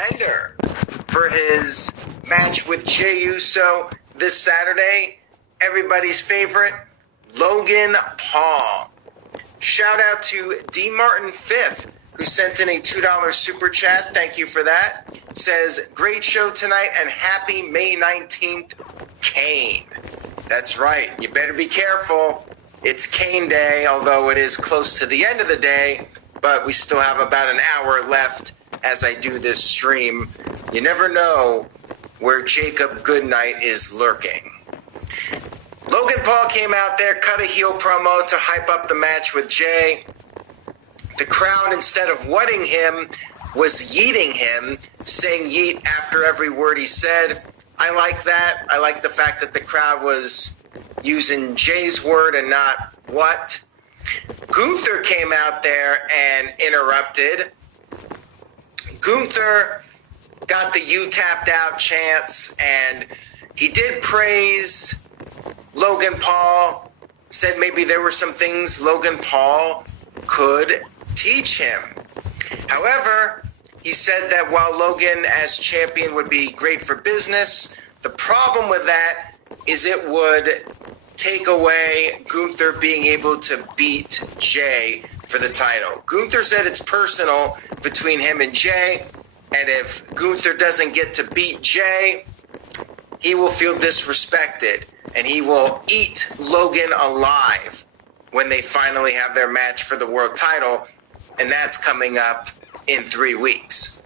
contender for his match with Jey Uso this Saturday. Everybody's favorite, Logan Paul. Shout out to D. Martin 5th, who sent in a $2 super chat. Thank you for that. Says, great show tonight and happy May 19th, Kane. That's right. You better be careful. It's Kane Day, although it is close to the end of the day, but we still have about an hour left as I do this stream. You never know where Jacob Goodnight is lurking. Logan Paul came out there, cut a heel promo to hype up the match with Jey. The crowd, instead of whatting him, was yeeting him, saying yeet after every word he said. I like that. I like the fact that the crowd was using Jey's word and not what. Gunther came out there and interrupted. Gunther got the "you tapped out" chants, and he did praise Logan Paul, said maybe there were some things Logan Paul could teach him. However, he said that while Logan as champion would be great for business, the problem with that is it would take away Gunther being able to beat Jey for the title. Gunther said it's personal between him and Jey, and if Gunther doesn't get to beat Jey, he will feel disrespected, and he will eat Logan alive when they finally have their match for the world title, and that's coming up in 3 weeks.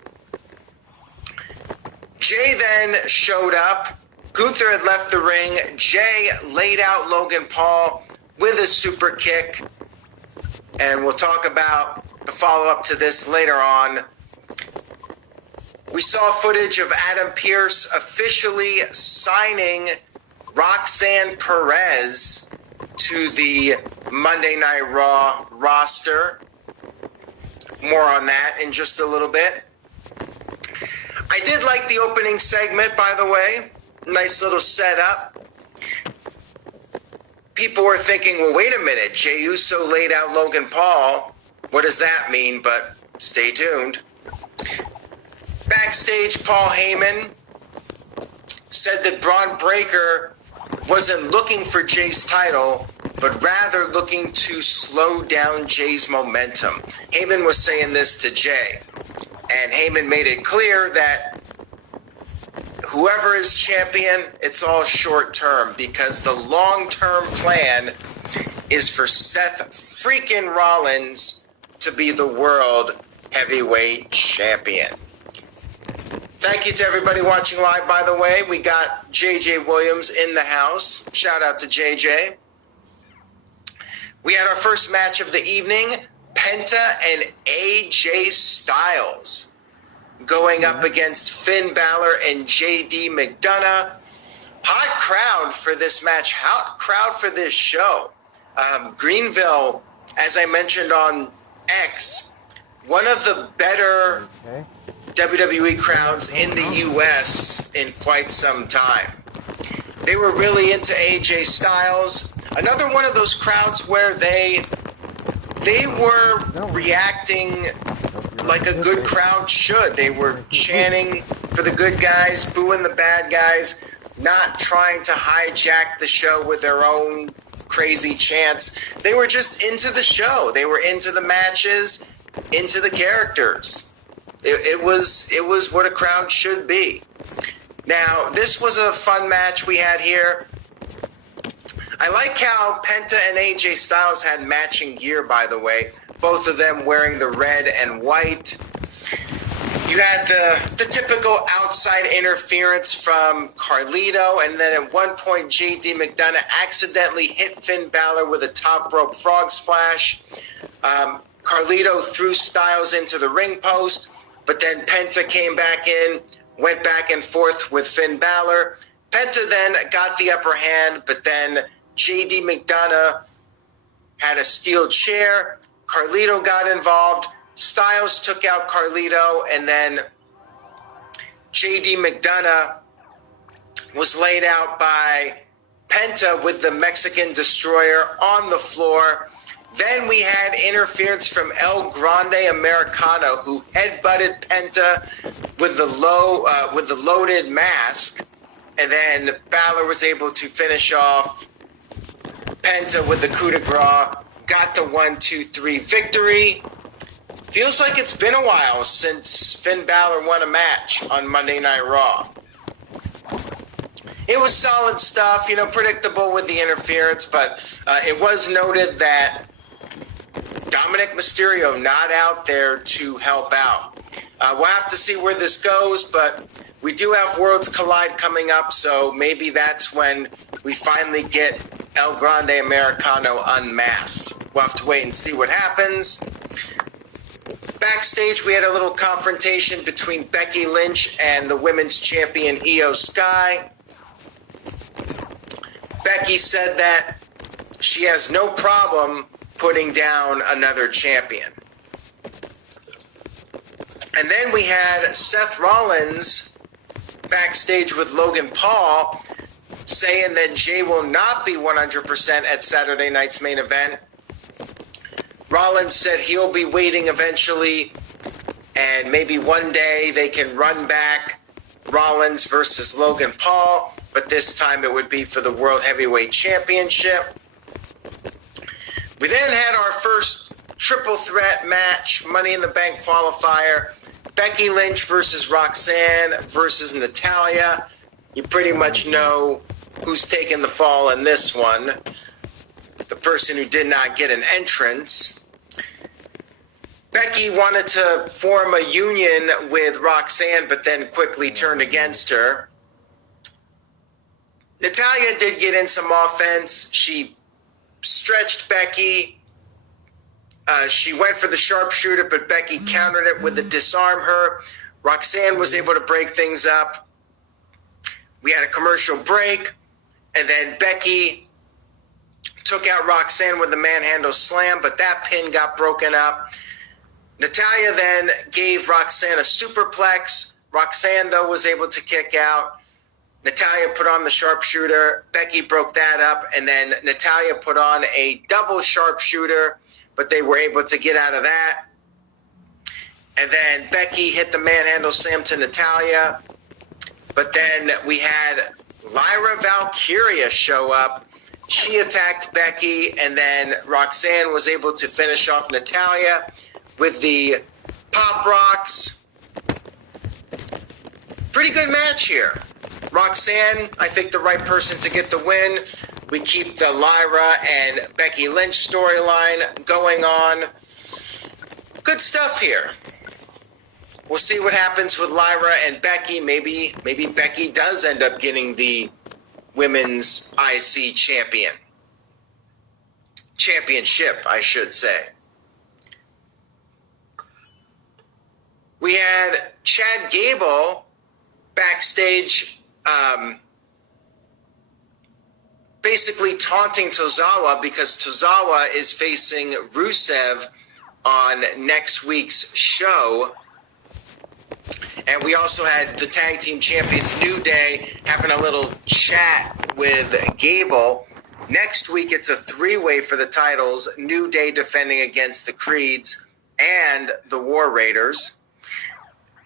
Jey then showed up. Gunther had left the ring. Jey laid out Logan Paul with a super kick, and we'll talk about the follow-up to this later on. We saw footage of Adam Pearce officially signing Roxanne Perez to the Monday Night Raw roster. More on that in just a little bit. I did like the opening segment, by the way. Nice little setup. People were thinking, well, wait a minute. Jey Uso laid out Logan Paul. What does that mean? But stay tuned. Backstage, Paul Heyman said that Braun Breaker wasn't looking for Jey's title, but rather looking to slow down Jey's momentum. Heyman was saying this to Jey, and Heyman made it clear that whoever is champion, it's all short term, because the long-term plan is for Seth freaking Rollins to be the world heavyweight champion. Thank you to everybody watching live, by the way. We got JJ Williams in the house. Shout out to JJ. We had our first match of the evening, Penta and AJ Styles going up against Finn Balor and JD McDonough. Hot crowd for this match, hot crowd for this show. Greenville, as I mentioned on X, one of the better WWE crowds in the U.S. in quite some time. They were really into AJ Styles. Another one of those crowds where they were reacting like a good crowd should. They were chanting for the good guys, booing the bad guys, not trying to hijack the show with their own crazy chants. They were just into the show. They were into the matches, into the characters. It was what a crowd should be. Now, this was a fun match we had here. I like how Penta and AJ Styles had matching gear, by the way. Both of them wearing the red and white. You had the typical outside interference from Carlito, and then at one point, JD McDonough accidentally hit Finn Balor with a top rope frog splash. Carlito threw Styles into the ring post, but then Penta came back in, went back and forth with Finn Balor. Penta then got the upper hand, but then JD McDonough had a steel chair. Carlito got involved. Styles took out Carlito, and then JD McDonough was laid out by Penta with the Mexican Destroyer on the floor. Then we had interference from El Grande Americano, who headbutted Penta with the loaded mask, and then Balor was able to finish off Penta with the coup de grace, got the 1-2-3 victory. Feels like it's been a while since Finn Balor won a match on Monday Night Raw. It was solid stuff, predictable with the interference, but it was noted that Dominic Mysterio not out there to help out. We'll have to see where this goes, but we do have Worlds Collide coming up, so maybe that's when we finally get El Grande Americano unmasked. We'll have to wait and see what happens. Backstage, we had a little confrontation between Becky Lynch and the women's champion Io Sky. Becky said that she has no problem putting down another champion. And then we had Seth Rollins backstage with Logan Paul saying that Jay will not be 100% at Saturday night's main event. Rollins said he'll be waiting eventually, and maybe one day they can run back Rollins versus Logan Paul, but this time it would be for the World Heavyweight Championship. We then had our first triple threat match, Money in the Bank qualifier, Becky Lynch versus Roxanne versus Natalya. You pretty much know who's taking the fall in this one. The person who did not get an entrance. Becky wanted to form a union with Roxanne, but then quickly turned against her. Natalya did get in some offense. She stretched Becky. She went for the sharpshooter, but Becky countered it with a disarm her. Roxanne was able to break things up. We had a commercial break, and then Becky took out Roxanne with the manhandle slam, but that pin got broken up. Natalya then gave Roxanne a superplex. Roxanne, though, was able to kick out. Natalya put on the sharpshooter. Becky broke that up, and then Natalya put on a double sharpshooter, but they were able to get out of that. And then Becky hit the manhandle slam to Natalya. But then we had Lyra Valkyria show up. She attacked Becky, and then Roxanne was able to finish off Natalya with the Pop Rocks. Pretty good match here. Roxanne, I think the right person to get the win. We keep the Lyra and Becky Lynch storyline going on. Good stuff here. We'll see what happens with Lyra and Becky. Maybe Becky does end up getting the women's IC championship, I should say. We had Chad Gable backstage basically taunting Tozawa because Tozawa is facing Rusev on next week's show. And we also had the tag team champions New Day having a little chat with Gable. Next week, it's a three-way for the titles. New Day defending against the Creeds and the War Raiders.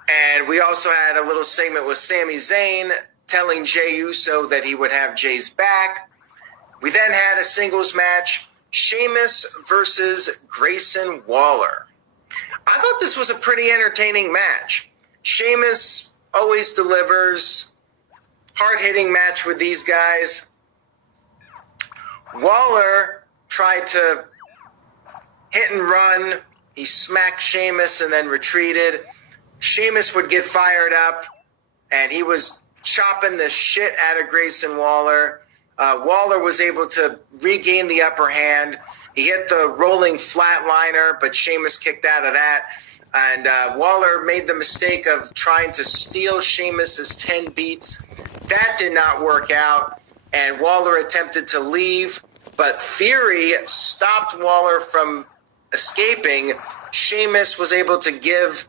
And we also had a little segment with Sami Zayn telling Jey Uso that he would have Jay's back. We then had a singles match, Sheamus versus Grayson Waller. I thought this was a pretty entertaining match. Sheamus always delivers. Hard-hitting match with these guys. Waller tried to hit and run. He smacked Sheamus and then retreated. Sheamus would get fired up, and he was chopping the shit out of Grayson Waller. Waller was able to regain the upper hand. He hit the rolling flatliner, but Sheamus kicked out of that. And Waller made the mistake of trying to steal Sheamus's 10 beats. That did not work out, and Waller attempted to leave, but Theory stopped Waller from escaping. Sheamus was able to give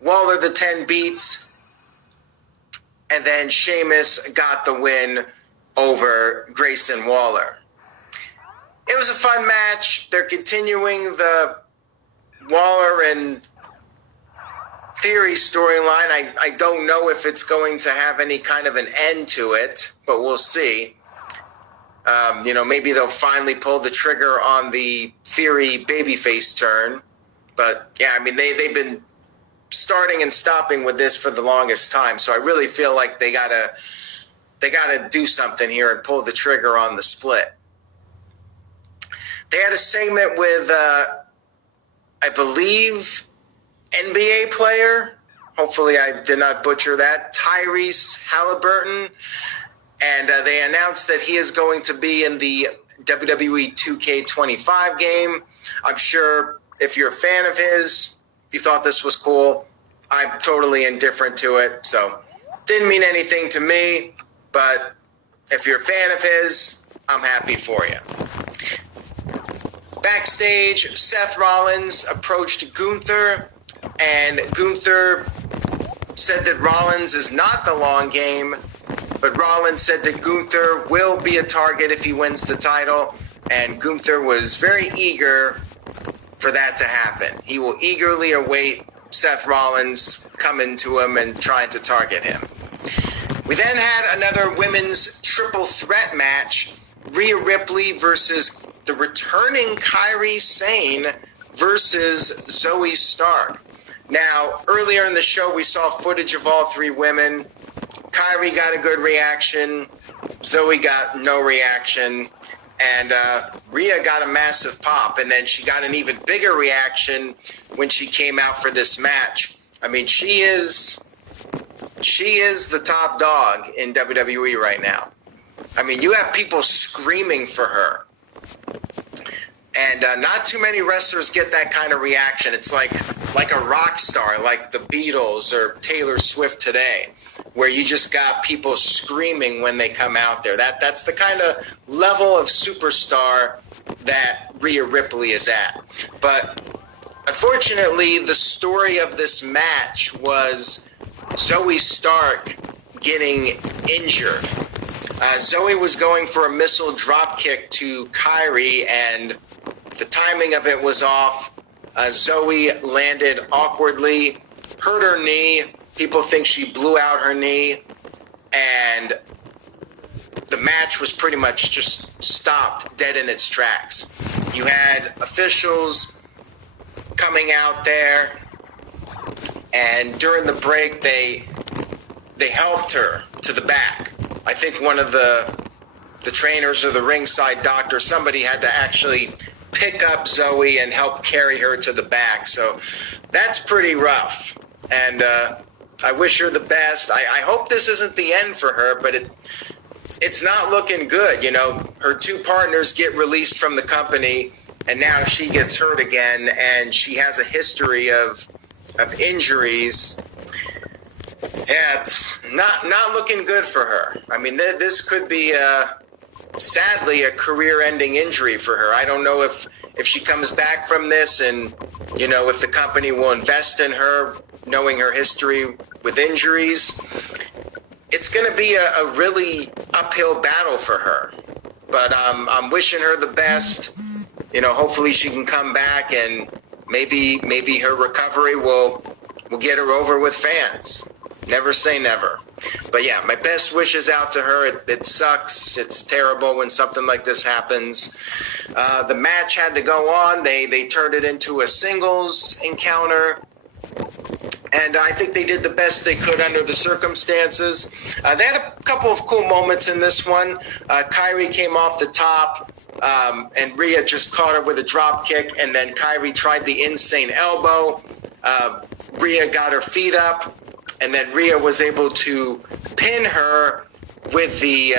Waller the 10 beats, and then Sheamus got the win over Grayson Waller. it was a fun match. They're continuing the Waller and Theory storyline. I don't know if it's going to have any kind of an end to it, but we'll see. Maybe they'll finally pull the trigger on the Theory babyface turn. But yeah, I mean, they've been starting and stopping with this for the longest time. So I really feel like they gotta do something here and pull the trigger on the split. They had a segment with, I believe, NBA player. Hopefully I did not butcher that. Tyrese Halliburton. And they announced that he is going to be in the WWE 2K25 game. I'm sure if you're a fan of his, you thought this was cool. I'm totally indifferent to it. So didn't mean anything to me. But if you're a fan of his, I'm happy for you. Backstage, Seth Rollins approached Gunther, and Gunther said that Rollins is not the long game, but Rollins said that Gunther will be a target if he wins the title, and Gunther was very eager for that to happen. He will eagerly await Seth Rollins coming to him and trying to target him. We then had another women's triple threat match, Rhea Ripley versus the returning Kairi Sane versus Zoey Stark. Now, earlier in the show, we saw footage of all three women. Kairi got a good reaction. Zoey got no reaction. And Rhea got a massive pop. And then she got an even bigger reaction when she came out for this match. I mean, she is the top dog in WWE right now. I mean, you have people screaming for her. And not too many wrestlers get that kind of reaction. It's like a rock star, like the Beatles or Taylor Swift today, where you just got people screaming when they come out there. That's the kind of level of superstar that Rhea Ripley is at. But unfortunately, the story of this match was Zoey Stark getting injured. Zoey was going for a missile drop kick to Kairi, and the timing of it was off. Zoey landed awkwardly, hurt her knee. People think she blew out her knee, and the match was pretty much just stopped dead in its tracks. You had officials coming out there, and during the break, they helped her to the back. I think one of the trainers or the ringside doctor, somebody had to actually pick up Zoey and help carry her to the back. So that's pretty rough. And I wish her the best. I hope this isn't the end for her, but it's not looking good. You know, her two partners get released from the company, and now she gets hurt again, and she has a history of injuries. Yeah, it's not looking good for her. I mean, this could be, sadly, a career-ending injury for her. I don't know if she comes back from this and, you know, if the company will invest in her, knowing her history with injuries. It's going to be a really uphill battle for her. But I'm wishing her the best. You know, hopefully she can come back, and maybe her recovery will get her over with fans. Never say never. But yeah, my best wishes out to her. It sucks. It's terrible when something like this happens. The match had to go on. They turned it into a singles encounter. And I think they did the best they could under the circumstances. They had a couple of cool moments in this one. Kairi came off the top, and Rhea just caught her with a drop kick, and then Kairi tried the insane elbow. Rhea got her feet up, and then Rhea was able to pin her with the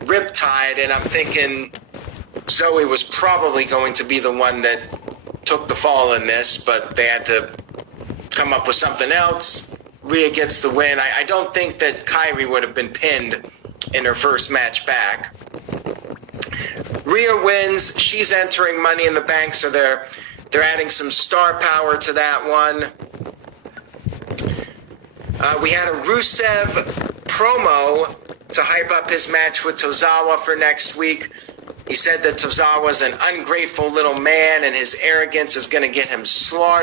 riptide, and I'm thinking Zoey was probably going to be the one that took the fall in this, but they had to come up with something else. Rhea gets the win. I don't think that Kairi would have been pinned in her first match back. Rhea wins. She's entering Money in the Bank, so they're adding some star power to that one. We had a Rusev promo to hype up his match with Tozawa for next week. He said that Tozawa's an ungrateful little man and his arrogance is going to get him slaughtered.